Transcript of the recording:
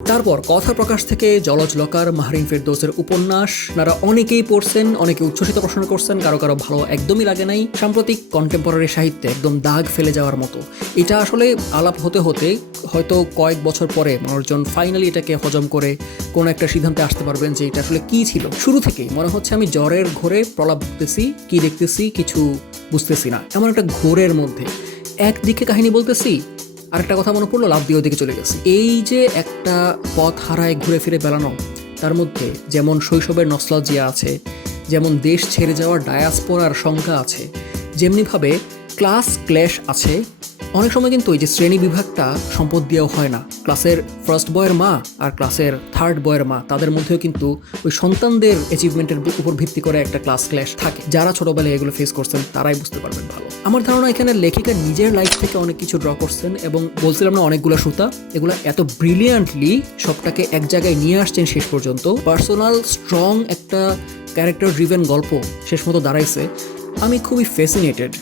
তারপর কথা প্রকাশ থেকে জলজ লকার, মাহরিন ফেরদৌসের উপন্যাস আপনারা অনেকেই পড়ছেন, অনেকে উচ্ছ্বসিত প্রশ্ন করছেন, কারো কারো ভালো একদমই লাগে নাই। সাম্প্রতিক কন্টেম্পোরারি সাহিত্যে একদম দাগ ফেলে যাওয়ার মতো। এটা আসলে আলাপ হতে হতে হয়তো কয়েক বছর পরে মানুষজন ফাইনালি এটাকে হজম করে কোনো একটা সিদ্ধান্তে আসতে পারবেন যে এটা আসলে কী ছিল। শুরু থেকেই মনে হচ্ছে আমি জ্বরের ঘোরে প্রলাপ দেখতেছি, কি দেখতেছি কিছু বুঝতেছি না, এমন একটা ঘোরের মধ্যে একদিকে কাহিনী বলতেছি, আরেকটা কথা মনে পড়লো, লাভ দিয়ে ওদিকে চলে গেছে। এই যে একটা পথ হারায় ঘুরে ফিরে বেড়ানো, তার মধ্যে যেমন শৈশবের নস্টালজিয়া আছে, যেমন দেশ ছেড়ে যাওয়ার ডায়াসপোরার শঙ্কা আছে, যেমনিভাবে ক্লাস ক্ল্যাশ আছে। অনেক সময় কিন্তু ওই যে শ্রেণী বিভাগটা সম্পদ দিয়েও হয় না। ক্লাসের ফার্স্ট বয়ের মা আর ক্লাসের থার্ড বয়ের মা, তাদের মধ্যেও কিন্তু ওই সন্তানদের অ্যাচিভমেন্টের উপর ভিত্তি করে একটা ক্লাস ক্ল্যাশ থাকে। যারা ছোটবেলায় এগুলো ফেস করছেন তারাই বুঝতে পারবেন ভালো। আমার ধারণা এখানে লেখিকা নিজের লাইফ থেকে অনেক কিছু ড্র করছেন, এবং বলছিলাম না অনেকগুলো সুতা, এগুলো এত ব্রিলিয়ান্টলি সবটাকে এক জায়গায় নিয়ে আসছেন শেষ পর্যন্ত। পার্সোনাল স্ট্রং একটা ক্যারেক্টার ড্রিভেন গল্প শেষ মতো দাঁড়াইছে। আমি খুবই ফ্যাসিনেটেড।